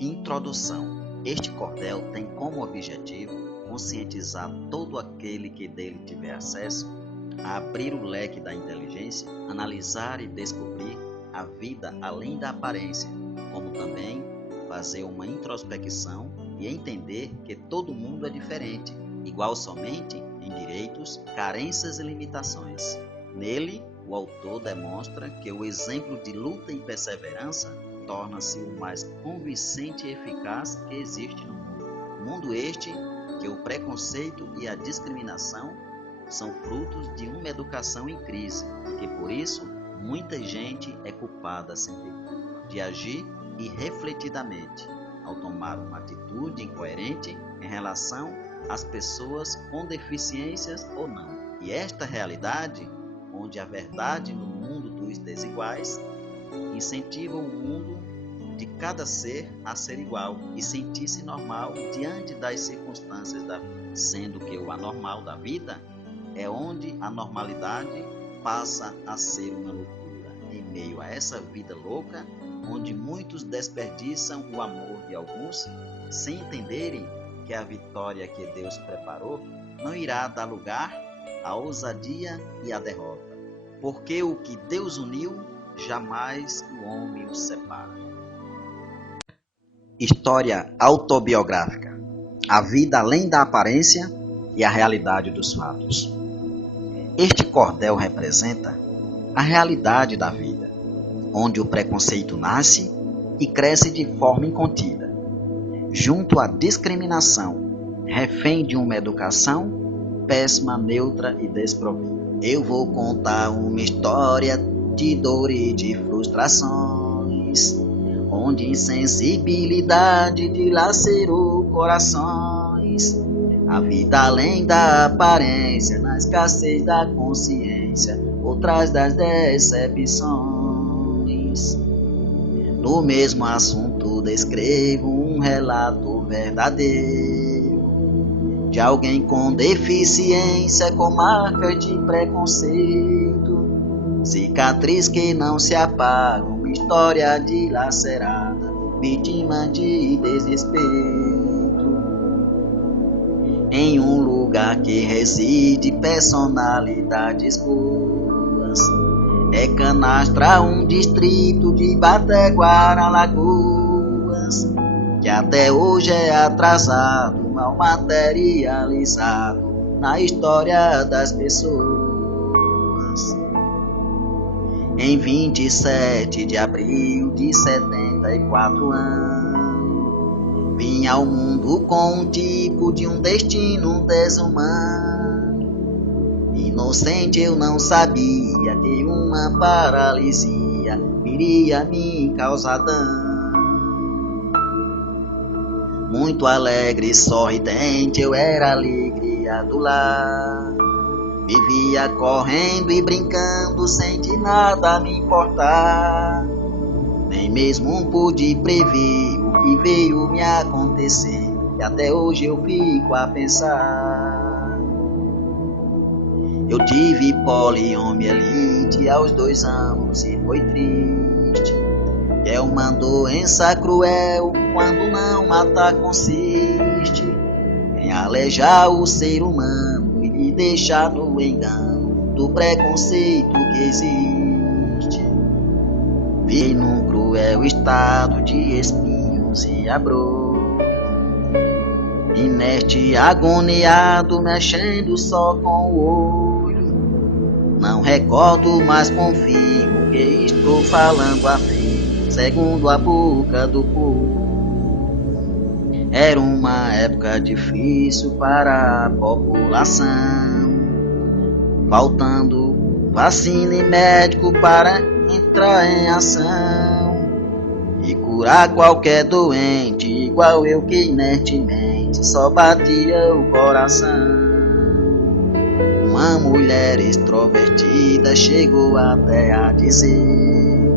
Introdução. Este cordel tem como objetivo conscientizar todo aquele que dele tiver acesso a abrir o leque da inteligência, analisar e descobrir a vida além da aparência, como também fazer uma introspecção e entender que todo mundo é diferente, igual somente em direitos, carências e limitações. Nele, o autor demonstra que o exemplo de luta e perseverança torna-se o mais convincente e eficaz que existe no mundo. Mundo este que o preconceito e a discriminação são frutos de uma educação em crise, e por isso muita gente é culpada sem ter de agir irrefletidamente, ao tomar uma atitude incoerente em relação às pessoas com deficiências ou não. E esta realidade, onde a verdade no mundo dos desiguais incentiva o mundo de cada ser a ser igual e sentir-se normal diante das circunstâncias da vida, sendo que o anormal da vida é onde a normalidade passa a ser uma loucura. Em meio a essa vida louca, onde muitos desperdiçam o amor de alguns, sem entenderem que a vitória que Deus preparou não irá dar lugar à ousadia e à derrota, porque o que Deus uniu, jamais o homem o separa. História autobiográfica. A vida além da aparência e a realidade dos fatos. Este cordel representa a realidade da vida, onde o preconceito nasce e cresce de forma incontida, junto à discriminação, refém de uma educação péssima, neutra e desprovida. Eu vou contar uma história de dor e de frustrações, onde insensibilidade dilacerou corações. A vida além da aparência, na escassez da consciência, por trás das decepções. No mesmo assunto descrevo um relato verdadeiro de alguém com deficiência, com marcas de preconceito, cicatriz que não se apaga, uma história dilacerada, vítima de desrespeito. Em um lugar que reside personalidades boas, é Canastra, um distrito de Bateguara, Alagoas, que até hoje é atrasado, mal materializado na história das pessoas. Em 27 de abril de 74 anos, vim ao mundo com um tipo de um destino desumano. Inocente eu não sabia que uma paralisia iria me causar dano. Muito alegre e sorridente eu era a alegria do lar. Vivia correndo e brincando sem de nada me importar. Nem mesmo pude prever o que veio me acontecer, e até hoje eu fico a pensar. Eu tive poliomielite aos 2 anos e foi triste. É uma doença cruel quando não matar consiste em alejar o ser humano e lhe deixar no engano do preconceito que existe. Vi num cruel estado de espinhos e abrolho, inerte, agoniado, mexendo só com o olho. Não recordo, mas confirmo que estou falando a fim, segundo a boca do povo. Era uma época difícil para a população, faltando vacina e médico para entrar em ação e curar qualquer doente, igual eu que inertemente só batia o coração. Uma mulher extrovertida chegou até a dizer: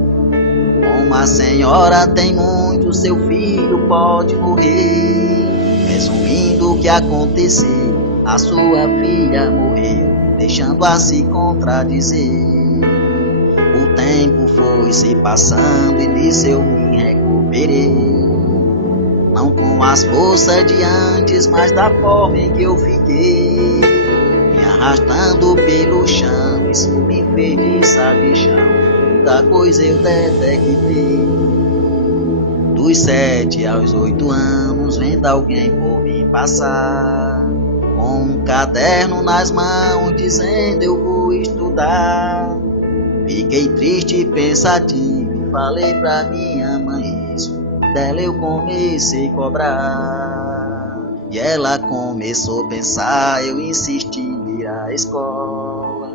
como a senhora tem muito, seu filho pode morrer. Resumindo o que aconteceu, a sua filha morreu, deixando-a se contradizer. O tempo foi se passando e nisso eu me recuperei. com as forças de antes, mas da forma em que eu fiquei, me arrastando pelo chão, isso me fez de sabichão. Muita coisa eu detectei. Dos 7 aos 8 anos, vendo alguém por mim passar, com um caderno nas mãos, dizendo eu vou estudar. Fiquei triste e pensativo e falei pra minha mãe isso. Dela eu comecei a cobrar, e ela começou a pensar. Eu insisti em ir à escola.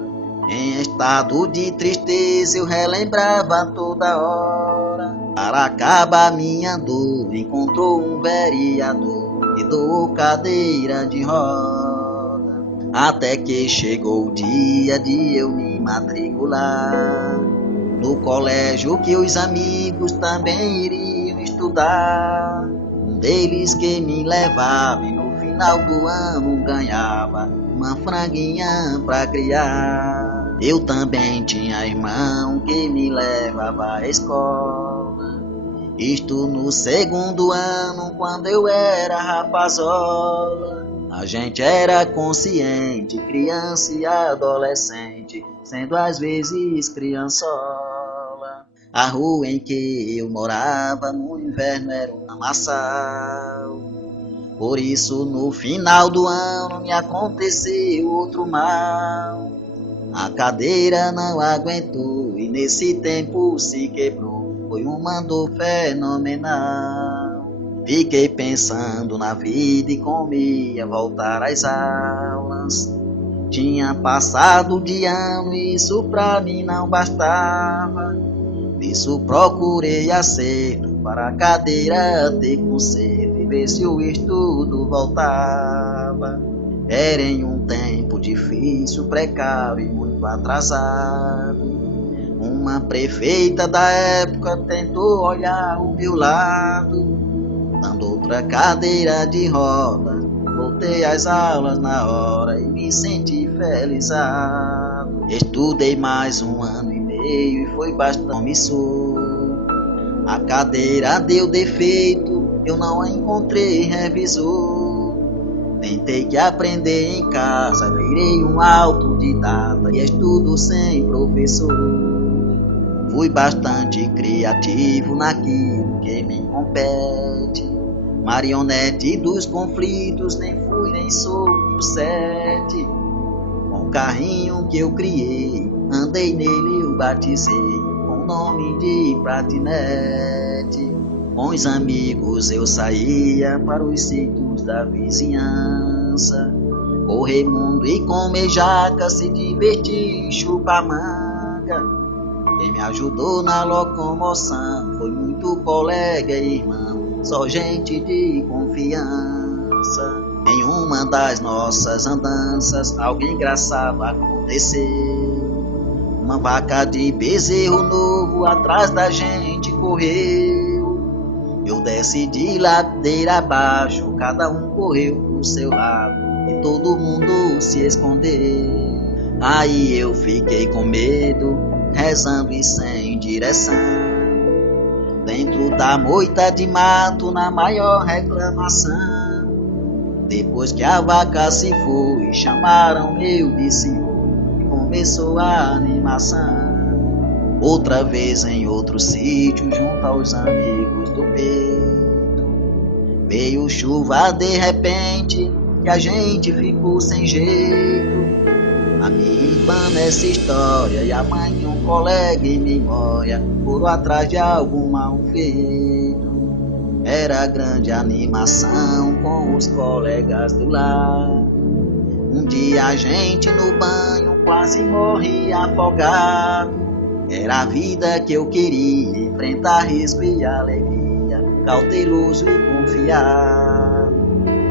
Em estado de tristeza eu relembrava toda hora. Para acabar minha dor, encontrou um vereador e doou cadeira de roda. Até que chegou o dia de eu me matricular no colégio que os amigos também iriam estudar. Um deles que me levava e no final do ano ganhava uma franguinha pra criar. Eu também tinha irmão que me levava à escola. Isto no segundo ano, quando eu era rapazola. A gente era consciente, criança e adolescente, sendo às vezes criançola. A rua em que eu morava no inverno era um lamaçal. Por isso no final do ano me aconteceu outro mal. A cadeira não aguentou e nesse tempo se quebrou. Foi uma dor fenomenal. Fiquei pensando na vida e como ia voltar às aulas. Tinha passado de ano e isso pra mim não bastava. Nisso procurei acerto para a cadeira ter conserto e ver se o estudo voltava. Era em um tempo difícil, precário e muito atrasado. Uma prefeita da época tentou olhar o meu lado, dando outra cadeira de roda. Voltei às aulas na hora e me senti felizado. Estudei mais um ano e meio e foi bastante promissor. A cadeira deu defeito, eu não encontrei revisor. Tentei que aprender em casa, virei um autodidata e estudo sem professor. Fui bastante criativo naquilo que me compete. Marionete dos conflitos, nem fui nem sou o 7. Com o carrinho que eu criei, andei nele eu batizei com o nome de patinete. Com os amigos eu saía para os sítios da vizinhança, correr mundo e comer jaca, se divertir e chupar manga. Quem me ajudou na locomoção foi muito colega e irmão, só gente de confiança. Em uma das nossas andanças, algo engraçado aconteceu. Uma vaca de bezerro novo atrás da gente correu. Eu desci de ladeira abaixo, cada um correu pro seu lado e todo mundo se escondeu. Aí eu fiquei com medo, rezando e sem direção, dentro da moita de mato, na maior reclamação. Depois que a vaca se foi, chamaram eu de senhor e começou a animação. Outra vez em outro sítio, junto aos amigos do peito, veio chuva de repente e a gente ficou sem jeito. A minha irmã nessa história e a mãe de um colega em memória foram atrás de algum mal feito. Era grande animação com os colegas do lar. Um dia a gente no banho quase morria afogado. Era a vida que eu queria, enfrentar risco e alegria, cauteloso e confiado.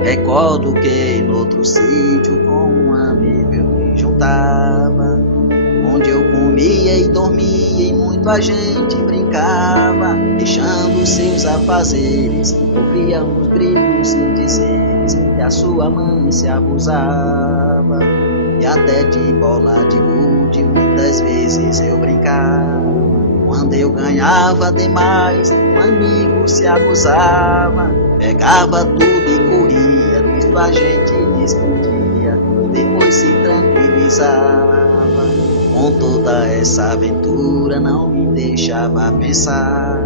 Recordo que no outro sítio com um amigo eu me juntava, onde eu comia e dormia e muito a gente brincava, deixando seus afazeres, ouvíamos gritos e dizeres que a sua mãe se abusava. E até de bola de gude muitas vezes eu brincava. Quando eu ganhava demais, um amigo amigo se acusava, pegava tudo e corria, nisto a gente discutia, e depois se tranquilizava. Com toda essa aventura não me deixava pensar,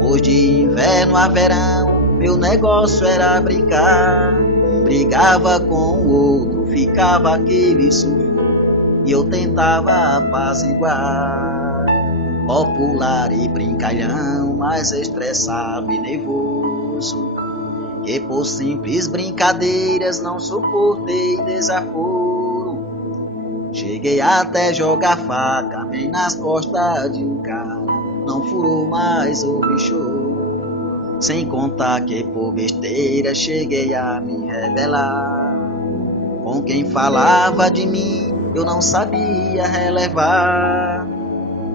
pois de inverno a verão meu negócio era brincar. Brigava com o outro, ficava aquele sufoco, e eu tentava apaziguar. Popular e brincalhão, mas estressado e nervoso, que por simples brincadeiras não suportei desaforo. Cheguei até jogar faca bem nas costas de um cara, não furou mais o bicho. Sem contar que por besteira cheguei a me rebelar. Com quem falava de mim eu não sabia relevar.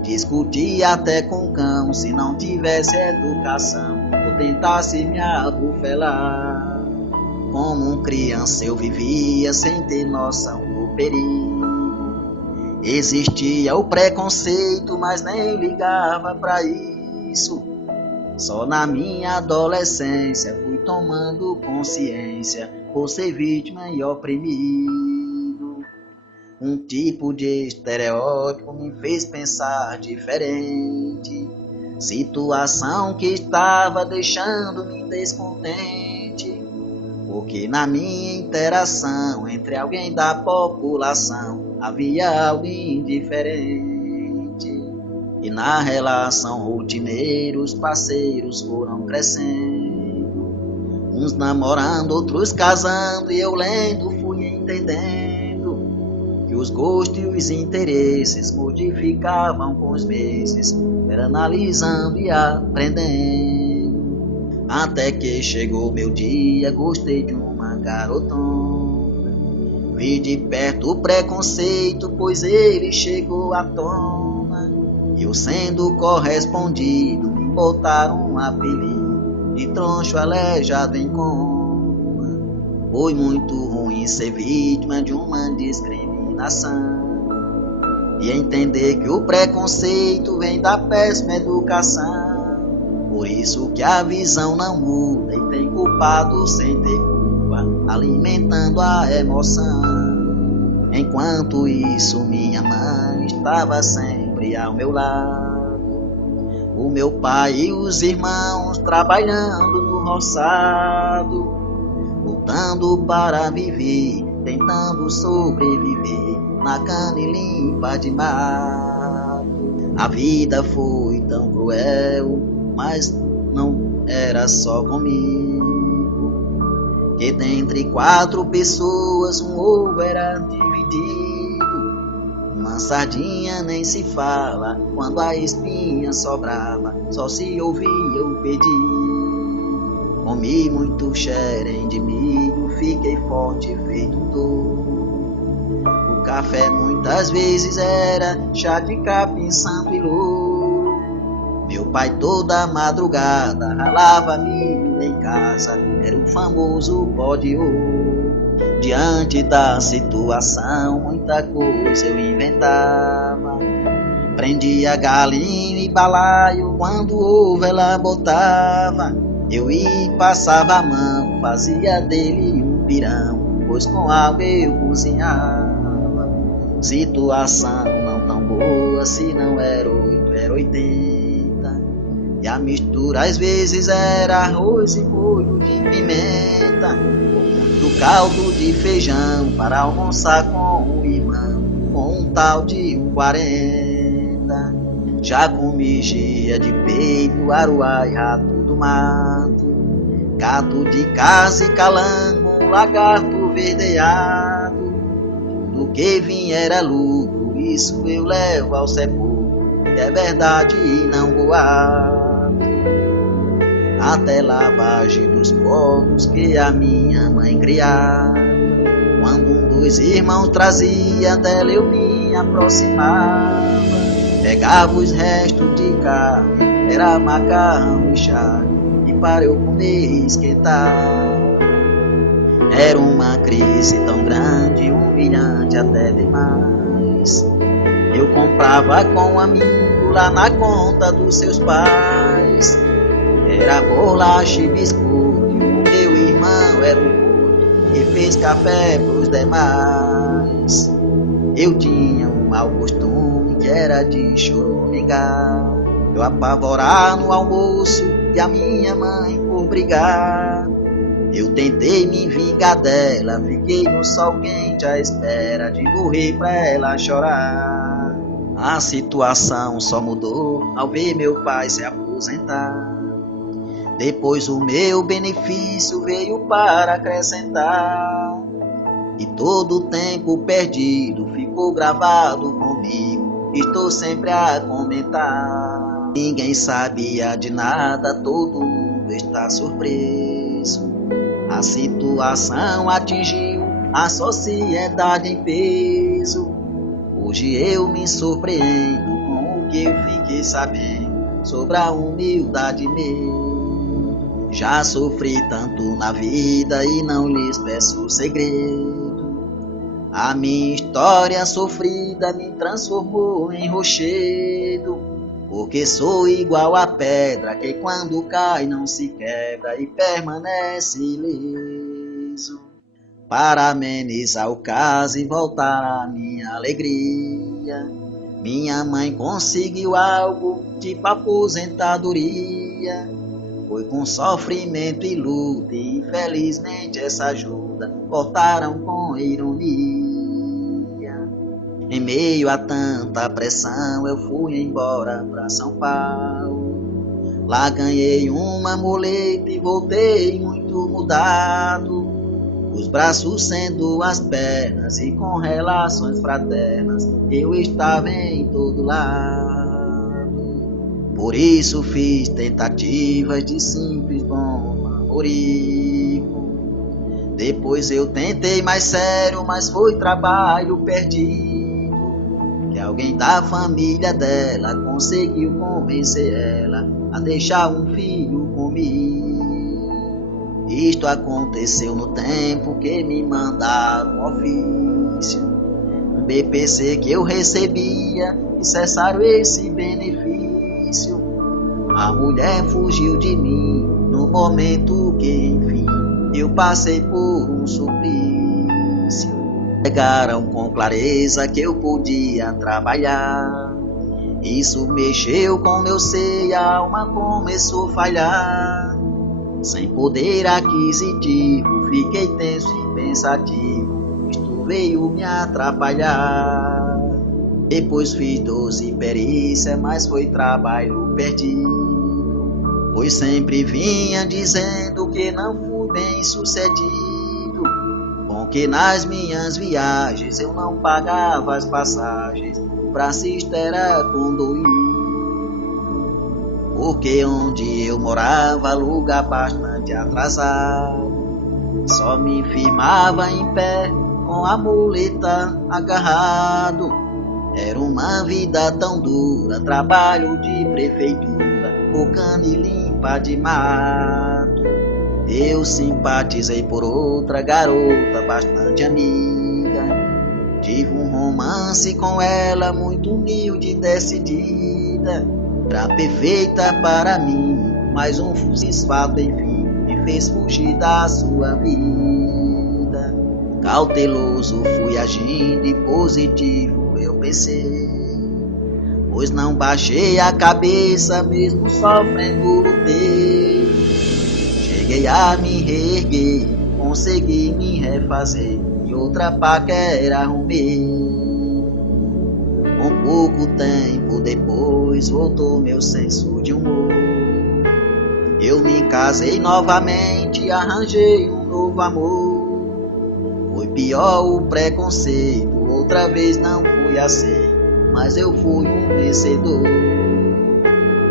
Discuti até com cão, se não tivesse educação ou tentasse me abufelar. Como um criança eu vivia sem ter noção do perigo. Existia o preconceito, mas nem ligava pra isso. Só na minha adolescência fui tomando consciência por ser vítima e oprimido. Um tipo de estereótipo me fez pensar diferente, situação que estava deixando-me descontente, porque na minha interação entre alguém da população havia alguém diferente. E na relação rotineira os parceiros foram crescendo, uns namorando, outros casando, e eu lendo fui entendendo que os gostos e os interesses modificavam com os meses, era analisando e aprendendo. Até que chegou meu dia, gostei de uma garotona, vi de perto o preconceito, pois ele chegou à tona. Eu sendo correspondido, me botaram um apelido de troncho aleijado em coma. Foi muito ruim ser vítima de uma discriminação e entender que o preconceito vem da péssima educação. Por isso que a visão não muda e tem culpado sem ter culpa, alimentando a emoção. Enquanto isso minha mãe estava sempre ao meu lado, o meu pai e os irmãos trabalhando no roçado, lutando para viver, tentando sobreviver na carne limpa de mato. A vida foi tão cruel, mas não era só comigo, que dentre 4 pessoas um ovo era dividido. Uma sardinha nem se fala, quando a espinha sobrava, só se ouvia o pedir. Comi muito xerém de milho, fiquei forte feito um touro. O café muitas vezes era chá de capim, santo e louro. Meu pai toda madrugada ralava milho em casa, era o famoso pó de ouro. Diante da situação, muita coisa eu inventava. Prendia galinha e balaio, quando o ovo ela botava. Eu ia passava a mão, fazia dele um pirão, pois com água eu cozinhava. Situação não tão boa, se não era 8, era 80. E a mistura às vezes era arroz e molho de pimenta, do caldo de feijão para almoçar com o irmão, com um tal de 40. Já comi gia de peito, aruá e rato do mato, gato de casa e calango, lagarto verdeado. Do que vier lucro, isso eu levo ao sepulcro, que é verdade e não boato. Até lavagem dos povos que a minha mãe criava, quando um dos irmãos trazia dela eu me aproximava. Pegava os restos de carne, era macarrão e charne, e para eu comer esquentava. Era uma crise tão grande, humilhante até demais. Eu comprava com um amigo lá na conta dos seus pais. Era bolacha e biscoito, o meu irmão era um gordo que fez café pros demais. Eu tinha um mau costume que era de choramingar, eu apavorar no almoço e a minha mãe por brigar. Eu tentei me vingar dela, fiquei no sol quente à espera de morrer pra ela chorar. A situação só mudou ao ver meu pai se aposentar. Depois o meu benefício veio para acrescentar, e todo o tempo perdido ficou gravado comigo. Estou sempre a comentar. Ninguém sabia de nada, todo mundo está surpreso. A situação atingiu a sociedade em peso. Hoje eu me surpreendo com o que eu fiquei sabendo sobre a humildade mesmo. Já sofri tanto na vida e não lhes peço segredo. A minha história sofrida me transformou em rochedo, porque sou igual a pedra que quando cai não se quebra e permanece ileso. Para amenizar o caso e voltar à minha alegria, minha mãe conseguiu algo tipo aposentadoria. Foi com sofrimento e luta e infelizmente essa ajuda cortaram com ironia. Em meio a tanta pressão eu fui embora pra São Paulo. Lá ganhei uma muleta e voltei muito mudado, os braços sendo as pernas e com relações fraternas eu estava em todo lado. Por isso fiz tentativas de simples bom namorico. Depois eu tentei mais sério, mas foi trabalho perdido, que alguém da família dela conseguiu convencer ela a deixar um filho comigo. Isto aconteceu no tempo que me mandaram um ofício, um BPC que eu recebia e cessaram esse benefício. A mulher fugiu de mim no momento que, enfim, eu passei por um suplício. Pegaram com clareza que eu podia trabalhar. Isso mexeu com meu ser e a alma começou a falhar. Sem poder aquisitivo, fiquei tenso e pensativo. Isto veio me atrapalhar. Depois fiz 12 perícias, mas foi trabalho perdido, pois sempre vinha dizendo que não fui bem sucedido, com que nas minhas viagens eu não pagava as passagens, o bracista era condoído, porque onde eu morava, lugar bastante atrasado, só me firmava em pé com a muleta agarrado. Era uma vida tão dura, trabalho de prefeitura, bocana e limpa de mato. Eu simpatizei por outra garota bastante amiga. Tive um romance com ela, muito humilde e decidida. Era perfeita para mim, mas um fato enfim me fez fugir da sua vida. Cauteloso fui agindo e positivo eu pensei, pois não baixei a cabeça mesmo sofrendo lutei. Cheguei a me reerguer, consegui me refazer e outra paquera arrumei. Um pouco tempo depois voltou meu senso de humor. Eu me casei novamente e arranjei um novo amor. Foi pior o preconceito, outra vez não fui aceito, mas eu fui um vencedor.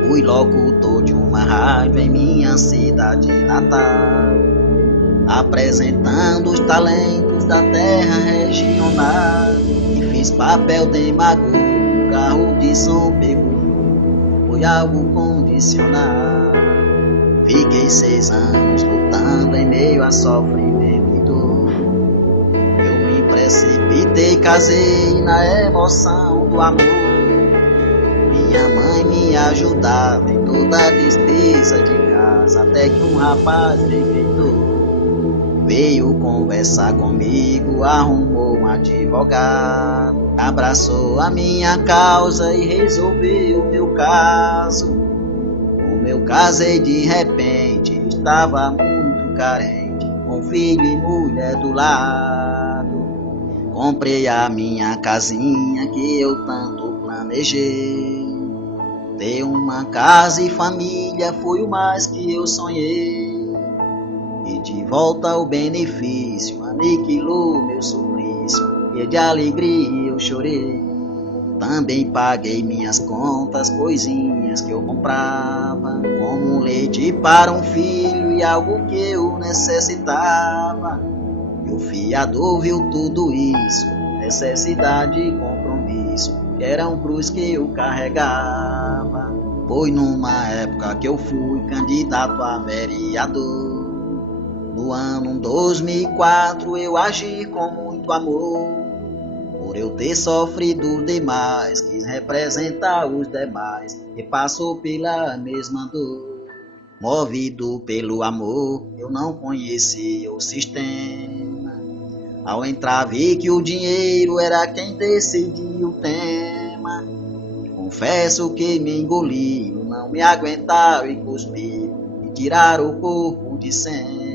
Fui locutor de uma rádio em minha cidade natal, apresentando os talentos da terra regional. E fiz papel de mago, carro de som pegou, foi algo condicional. Fiquei 6 anos lutando em meio a sofrimento e dor. Eu me precipitei, casei na emoção do amor. Minha mãe me ajudava em toda a despesa de casa, até que um rapaz veio conversar comigo, arrumou um advogado, abraçou a minha causa e resolveu o meu caso. Como eu casei de repente, estava muito carente, com filho e mulher do lado. Comprei a minha casinha que eu tanto planejei. Ter uma casa e família foi o mais que eu sonhei. E de volta o benefício aniquilou meu suplício, e de alegria eu chorei. Também paguei minhas contas, coisinhas que eu comprava, como leite para um filho e algo que eu necessitava. E o fiador viu tudo isso, necessidade e compromisso, que era um cruz que eu carregava. Foi numa época que eu fui candidato a vereador. No ano 2004 eu agi com muito amor, por eu ter sofrido demais, quis representar os demais, e passou pela mesma dor. Movido pelo amor, eu não conhecia o sistema. Ao entrar vi que o dinheiro era quem decidia o tema. Confesso que me engoliram, não me aguentaram e cuspiram, e tiraram o corpo de cena.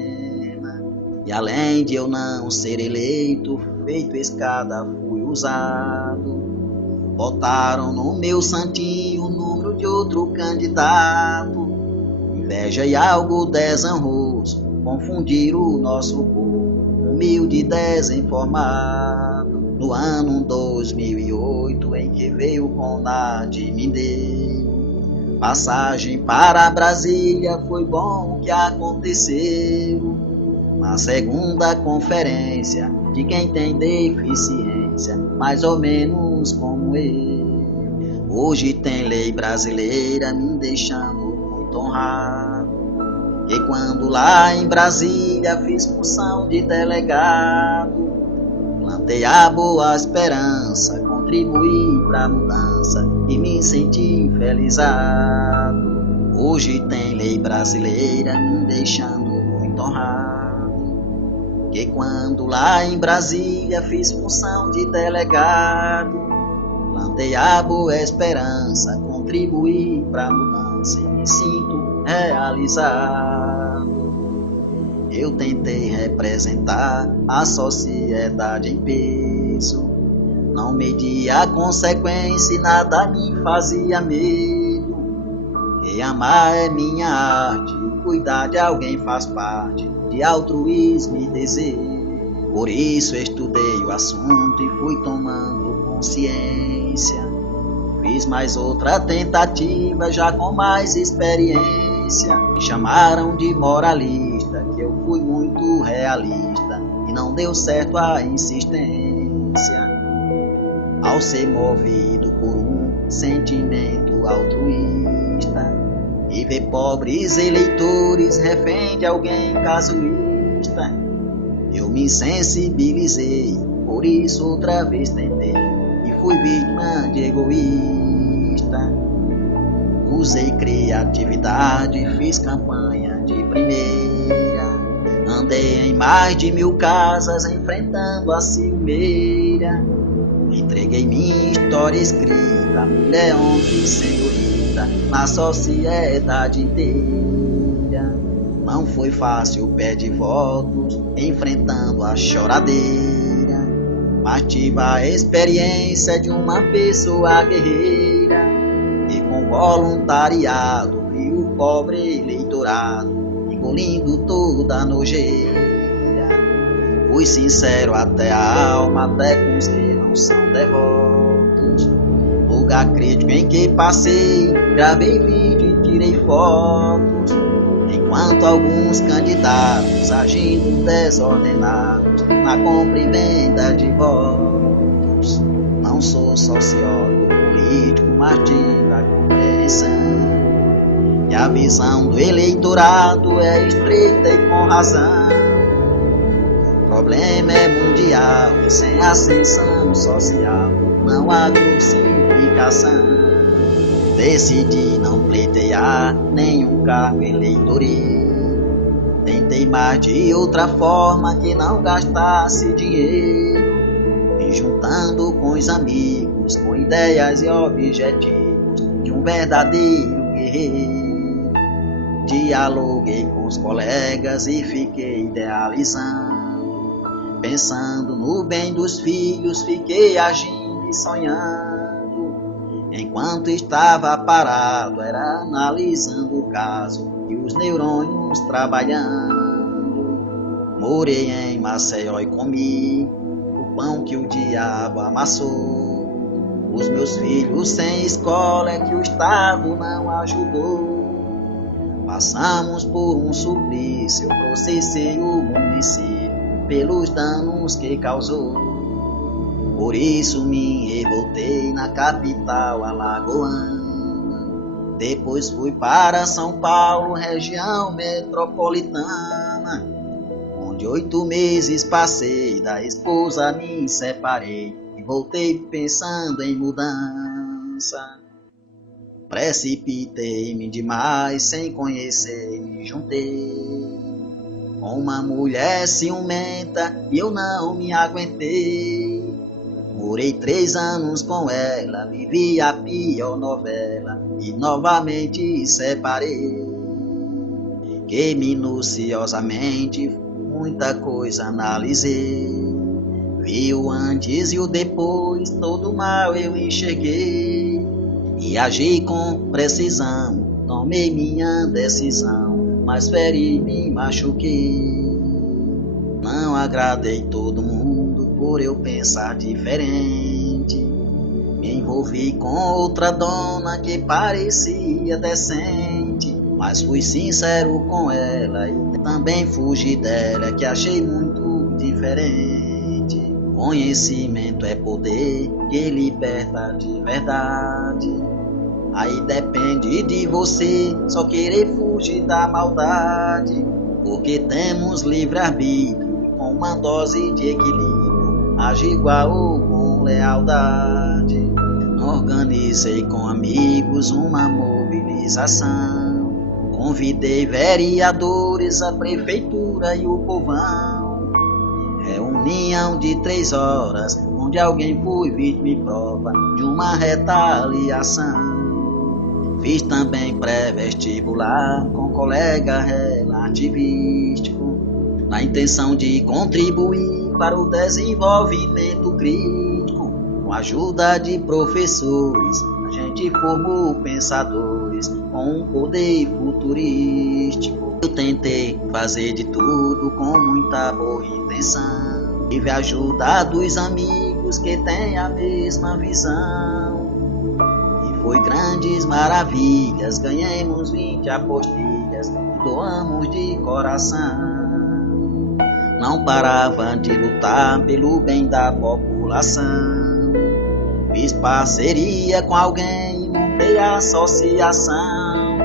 E além de eu não ser eleito, feito escada fui usado. Botaram no meu santinho o número de outro candidato. Inveja e algo desonroso confundiram o nosso povo, humilde e desinformado. No ano 2008 em que veio o Conad me deu passagem para Brasília, foi bom o que aconteceu. Na segunda conferência de quem tem deficiência, mais ou menos como eu. Hoje tem lei brasileira me deixando muito honrado, que quando lá em Brasília fiz função de delegado, plantei a boa esperança, contribuí pra mudança e me senti felizado. Hoje tem lei brasileira me deixando muito honrado, que quando lá em Brasília fiz função de delegado, plantei a boa esperança, contribuí pra mudança e me sinto realizado. Eu tentei representar a sociedade em peso, não media a consequência e nada me fazia medo. E amar é minha arte, cuidar de alguém faz parte de altruísmo e desejo. Por isso estudei o assunto e fui tomando consciência. Fiz mais outra tentativa, já com mais experiência. Me chamaram de moralista, que eu fui muito realista, e não deu certo a insistência. Ao ser movido por um sentimento altruísta, e ver pobres eleitores refém de alguém casuísta, eu me sensibilizei, por isso outra vez tentei, e fui vítima de egoísta. Usei criatividade, fiz campanha de primeira, andei em mais de 1000 casas enfrentando a ciumeira. Entreguei minha história escrita, mulher, homem, senhorita, na sociedade inteira. Não foi fácil pedir votos, enfrentando a choradeira, mas tive a experiência de uma pessoa guerreira, e com voluntariado vi o pobre eleitorado engolindo toda a nojeira. Fui sincero até a alma, até com os que não são devotos. Lugar crítico em que passei, gravei vídeo e tirei fotos, enquanto alguns candidatos agindo desordenados na compra e venda de votos. Não sou sociólogo político, mas tive a compreensão que a visão do eleitorado é estreita e com razão. O problema é mundial e sem ascensão social não há crucificação. Decidi não pleitear nenhum cargo eleitoral. Tentei mais de outra forma que não gastasse dinheiro, me juntando com os amigos, com ideias e objetivos de um verdadeiro guerreiro. Dialoguei com os colegas e fiquei idealizando, pensando no bem dos filhos, fiquei agindo e sonhando. Enquanto estava parado, era analisando o caso e os neurônios trabalhando. Morei em Maceió e comi o pão que o diabo amassou. Os meus filhos sem escola é que o Estado não ajudou. Passamos por um suplício, eu processei o município pelos danos que causou. Por isso me revoltei na capital alagoana. Depois fui para São Paulo, região metropolitana, onde 8 meses passei, da esposa me separei e voltei pensando em mudança. Precipitei-me demais, sem conhecer me juntei com uma mulher ciumenta e eu não me aguentei. Morei 3 anos com ela, vivi a pior novela e novamente separei. Que minuciosamente muita coisa analisei, vi o antes e o depois, todo mal eu enxerguei e agi com precisão, tomei minha decisão, mas feri e me machuquei. Não agradei todo mundo por eu pensar diferente, me envolvi com outra dona que parecia decente, mas fui sincero com ela e também fugi dela, que achei muito diferente. Conhecimento é poder que liberta de verdade. Aí depende de você só querer fugir da maldade, porque temos livre-arbítrio com uma dose de equilíbrio. Age igual com lealdade. Organizei com amigos uma mobilização, convidei vereadores, a prefeitura e o povão. Reunião de 3 horas, onde alguém foi vítima e prova de uma retaliação. Fiz também pré-vestibular com colega relativístico, na intenção de contribuir para o desenvolvimento crítico. Com a ajuda de professores, a gente formou pensadores com um poder futurístico. Eu tentei fazer de tudo com muita boa intenção, tive a ajuda dos amigos que têm a mesma visão. E foi grandes maravilhas, ganhamos 20 apostilhas e doamos de coração. Não parava de lutar pelo bem da população. Fiz parceria com alguém e montei associação.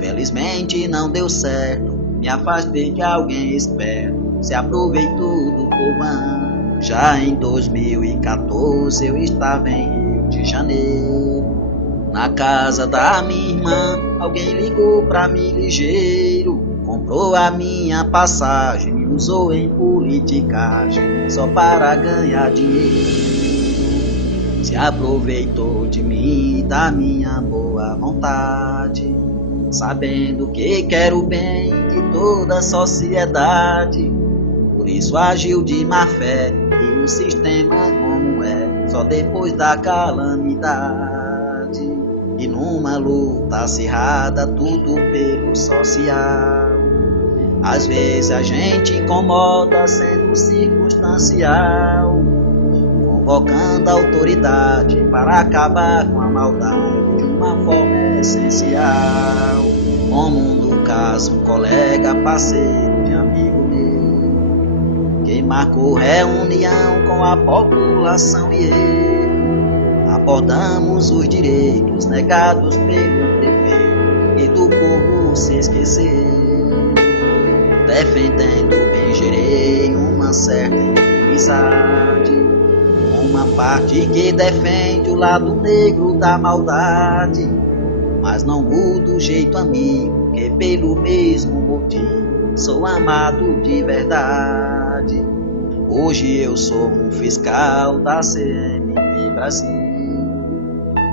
Felizmente não deu certo, me afastei de alguém esperto, se aproveitou do povão. Já em 2014 eu estava em Rio de Janeiro, na casa da minha irmã, alguém ligou pra mim ligeiro, comprou a minha passagem, me usou em politicagem só para ganhar dinheiro. Se aproveitou de mim, da minha boa vontade, sabendo que quero o bem de toda a sociedade. Por isso agiu de má fé, e o sistema como é, só depois da calamidade. E numa luta acirrada, tudo pelo social. Às vezes a gente incomoda sendo circunstancial, convocando a autoridade para acabar com a maldade de uma forma essencial. Como no caso um colega, parceiro de amigo meu, que marcou reunião com a população e eu. Abordamos os direitos negados pelo prefeito e do povo se esquecer. Defendendo bem gerei uma certa inimizade, uma parte que defende o lado negro da maldade, mas não mudo o jeito amigo, que pelo mesmo motivo sou amado de verdade. Hoje eu sou um fiscal da CMP Brasil,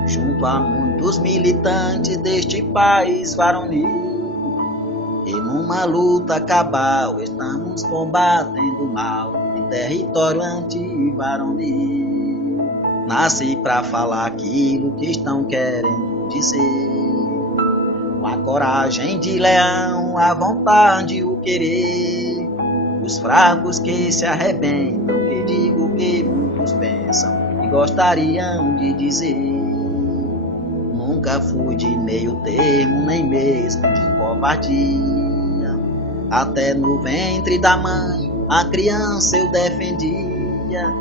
junto a muitos militantes deste país varonil, e numa luta cabal estamos combatendo o mal em território anti-varonil. Nasci pra falar aquilo que estão querendo dizer, com a coragem de leão, a vontade, o querer. Os fracos que se arrebentam, que digo que muitos pensam e gostariam de dizer. Nunca fui de meio termo, nem mesmo de covardia. Até no ventre da mãe, a criança eu defendia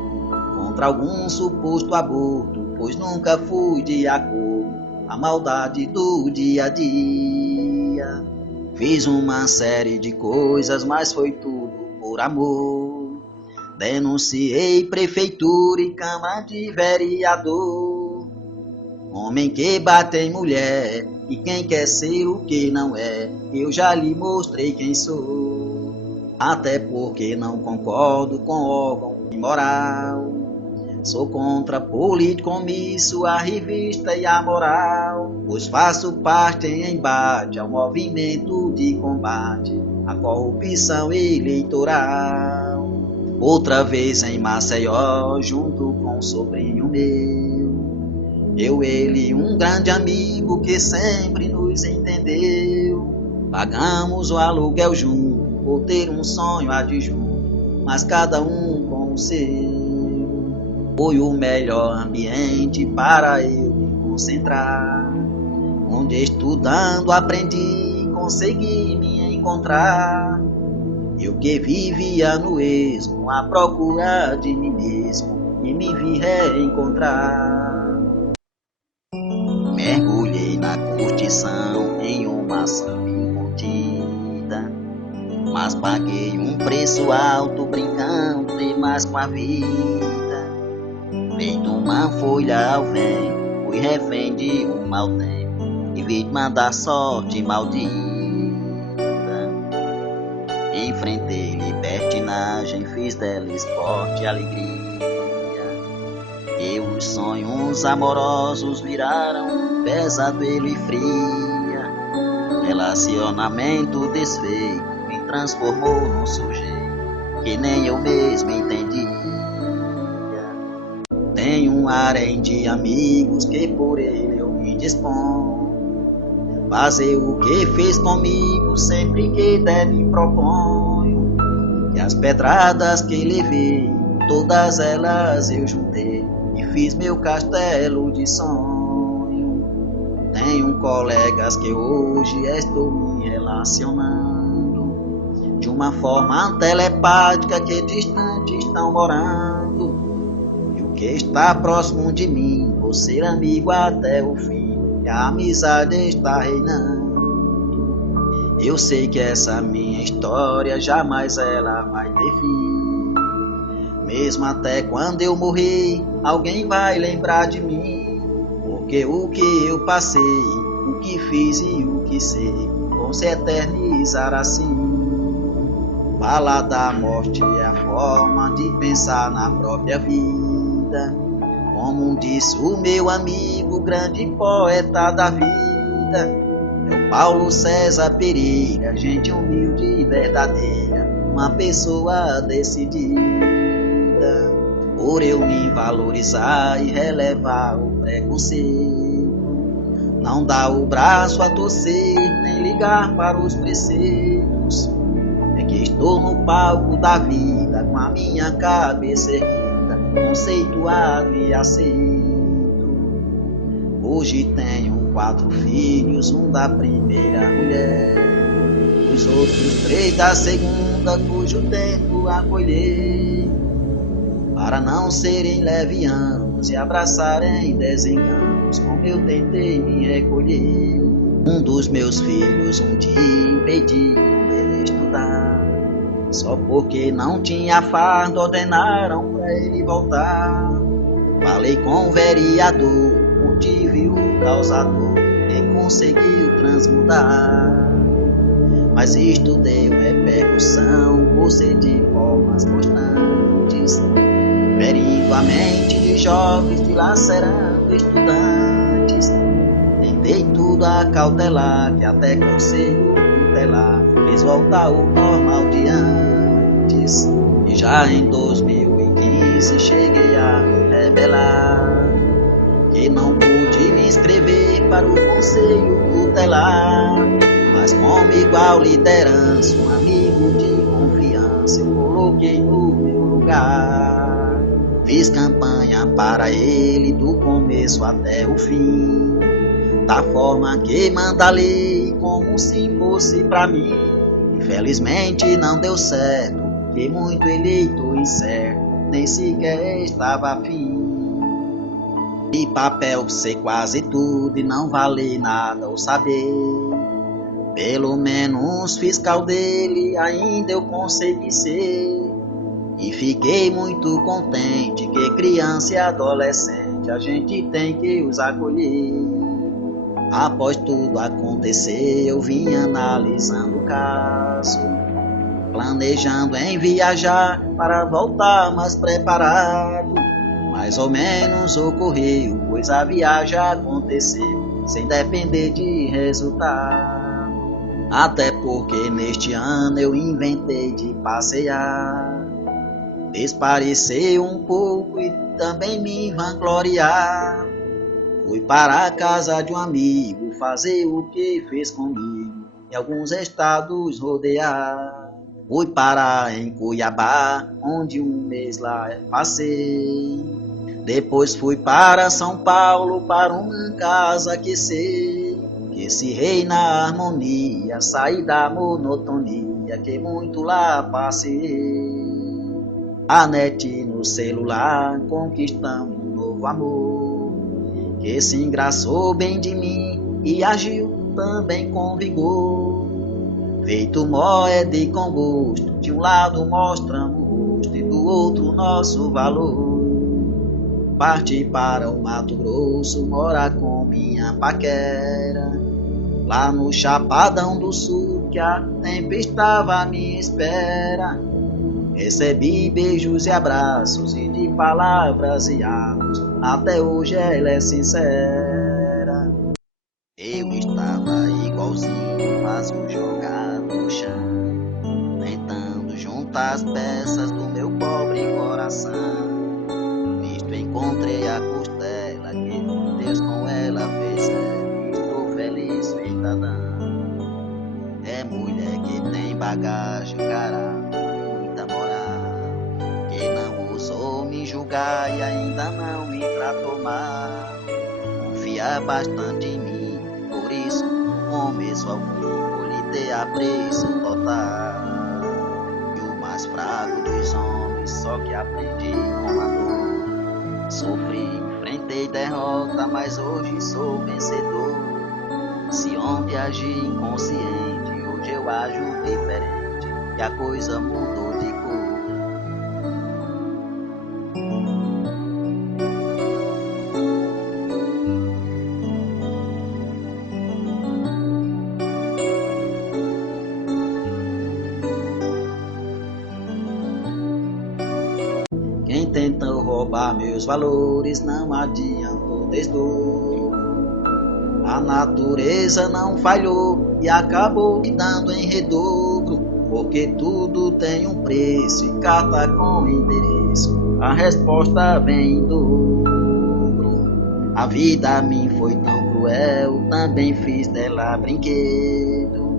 contra algum suposto aborto, pois nunca fui de acordo com a maldade do dia a dia. Fiz uma série de coisas, mas foi tudo por amor. Denunciei prefeitura e câmara de vereador. Homem que bate em mulher, e quem quer ser o que não é, eu já lhe mostrei quem sou. Até porque não concordo com órgão imoral. Sou contra político omisso, a revista e a moral, pois faço parte em embate ao movimento de combate à corrupção eleitoral. Outra vez em Maceió, junto com um sobrinho meu, ele, um grande amigo que sempre nos entendeu. Pagamos o aluguel junto, por ter um sonho adjunto, mas cada um com o seu. Foi o melhor ambiente para eu me concentrar, onde estudando aprendi, consegui me encontrar. Eu que vivia no esmo, à procura de mim mesmo, e me vi reencontrar. Mergulhei na curtição em uma ação incontida, mas paguei um preço alto brincando demais com a vida. Feito uma folha ao vento, fui refém de um mau tempo e vítima da sorte maldita. Enfrentei libertinagem, fiz dela esporte e alegria, e os sonhos amorosos viraram pesadelo e fria. Relacionamento desfeito me transformou num sujeito que nem eu mesmo entendi. Tenho um harém de amigos que por ele eu me disponho. Fazer o que fez comigo sempre que der me proponho. E as pedradas que levei, todas elas eu juntei e fiz meu castelo de sonho. Tenho colegas que hoje estou me relacionando de uma forma telepática, que distante estão morando. Que está próximo de mim, vou ser amigo até o fim, e a amizade está reinando. Eu sei que essa minha história jamais ela vai ter fim. Mesmo até quando eu morrer, alguém vai lembrar de mim, porque o que eu passei, o que fiz e o que sei, vão se eternizar assim. Falar da morte é a forma de pensar na própria vida. Como disse o meu amigo, grande poeta da vida, é o Paulo César Pereira, gente humilde e verdadeira, uma pessoa decidida. Por eu me valorizar e relevar o preconceito, não dar o braço a torcer, nem ligar para os preceitos, é que estou no palco da vida com a minha cabeça erguida, conceituado e aceito. Hoje tenho 4 filhos, um da primeira mulher, os outros 3 da segunda, cujo tempo acolher, para não serem levianos e abraçarem desenganos, como eu tentei me recolher. Um dos meus filhos um dia impediu ele estudar, só porque não tinha fardo ordenaram pra ele voltar. Falei com o vereador, o motivo e o causador, que conseguiu transmudar. Mas isto deu repercussão, por ser de formas constantes, ferindo a mente de jovens, dilacerando estudantes. Tentei tudo a cautelar, que até conselho tutelar fez voltar o normal de antes. E já em 2015 cheguei a me rebelar, que não pude me inscrever para o conselho tutelar. Mas como igual liderança, um amigo de confiança, eu coloquei no meu lugar. Fiz campanha para ele do começo até o fim, da forma que manda a lei, como se fosse pra mim. Infelizmente não deu certo, que muito eleitor incerto nem sequer estava afim. E papel sei quase tudo e não vale nada ou saber. Pelo menos fiscal dele ainda eu consegui ser. E fiquei muito contente que criança e adolescente a gente tem que os acolher. Após tudo acontecer, eu vim analisando o caso, planejando em viajar para voltar mais preparado. Mais ou menos ocorreu, pois a viagem aconteceu sem depender de resultado. Até porque neste ano eu inventei de passear, desparecer um pouco e também me vangloriar. Fui para a casa de um amigo fazer o que fez comigo, em alguns estados rodear. Fui parar em Cuiabá, onde um mês lá passei. Depois fui para São Paulo, para uma casa que sei que se reina a harmonia, saí da monotonia, que muito lá passei. A net no celular, conquistamos um novo amor, que se engraçou bem de mim e agiu também com vigor. Feito moeda e com gosto, de um lado mostramos o rosto e do outro nosso valor. Parti para o Mato Grosso, morar com minha paquera, lá no Chapadão do Sul, que há tempo estava à minha espera. Recebi beijos e abraços e de palavras e atos, até hoje ela é sincera. Eu estava igualzinho, vazio jogado no chão, tentando juntar as peças do meu pobre coração. Nisto encontrei a costela que Deus com ela fez, estou feliz feita Adão. É mulher que tem bagagem, caráter, muita moral, que não ousou me julgar e ainda não me tratou mal. Confia bastante em mim, por isso, do começo ao fim, vou lhe ter apreço total. E o mais fraco dos homens, só que aprendi com amor. Sofri, enfrentei derrota, mas hoje sou vencedor. Se ontem agi inconsciente, hoje eu ajo diferente, e a coisa mudou de cor. Quem tentou roubar meus valores não adiantou desdobro. A natureza não falhou e acabou me dando em redobro, porque tudo tem um preço e carta com endereço, a resposta vem em dobro. A vida a mim foi tão cruel, também fiz dela brinquedo.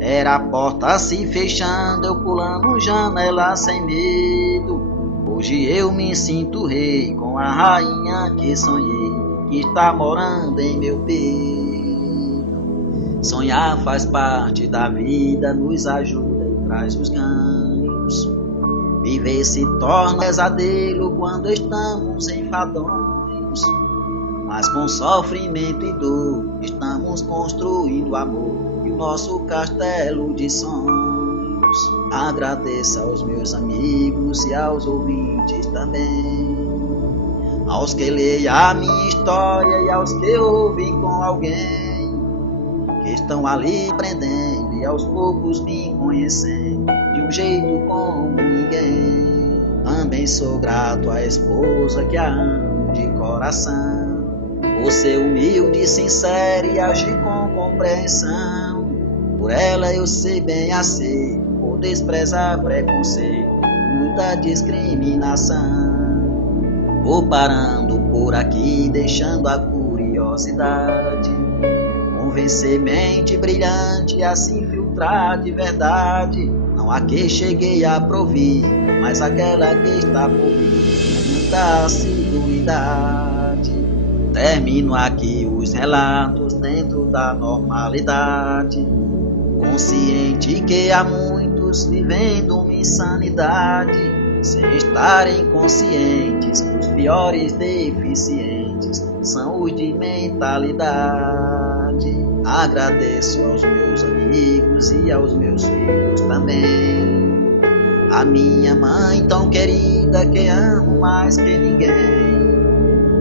Era a porta se fechando, eu pulando janela sem medo. Hoje eu me sinto rei, com a rainha que sonhei, que está morando em meu peito. Sonhar faz parte da vida, nos ajuda e traz os ganhos. Viver se torna pesadelo quando estamos enfadonhos, mas com sofrimento e dor estamos construindo amor e o nosso castelo de sonhos. Agradeço aos meus amigos e aos ouvintes também aos que leem a minha história e aos que ouvem com alguém, que estão ali aprendendo e aos poucos me conhecendo de um jeito como ninguém. Também sou grato à esposa que a amo de coração, por ser humilde, sincera e agir com compreensão. Por ela eu sei bem aceito, por desprezar preconceito, muita discriminação. Vou parando por aqui, deixando a curiosidade convencer mente brilhante a se infiltrar de verdade. Não a que cheguei a provir, mas aquela que está por vir, muita assiduidade. Termino aqui os relatos dentro da normalidade, consciente que há muitos vivendo uma insanidade, sem estarem conscientes que os piores deficientes são os de mentalidade. Agradeço aos meus amigos e aos meus filhos também, a minha mãe tão querida que amo mais que ninguém,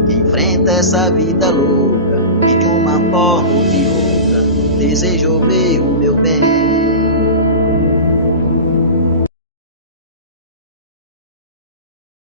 que enfrenta essa vida louca e de uma forma ou de outra desejou ver o meu bem.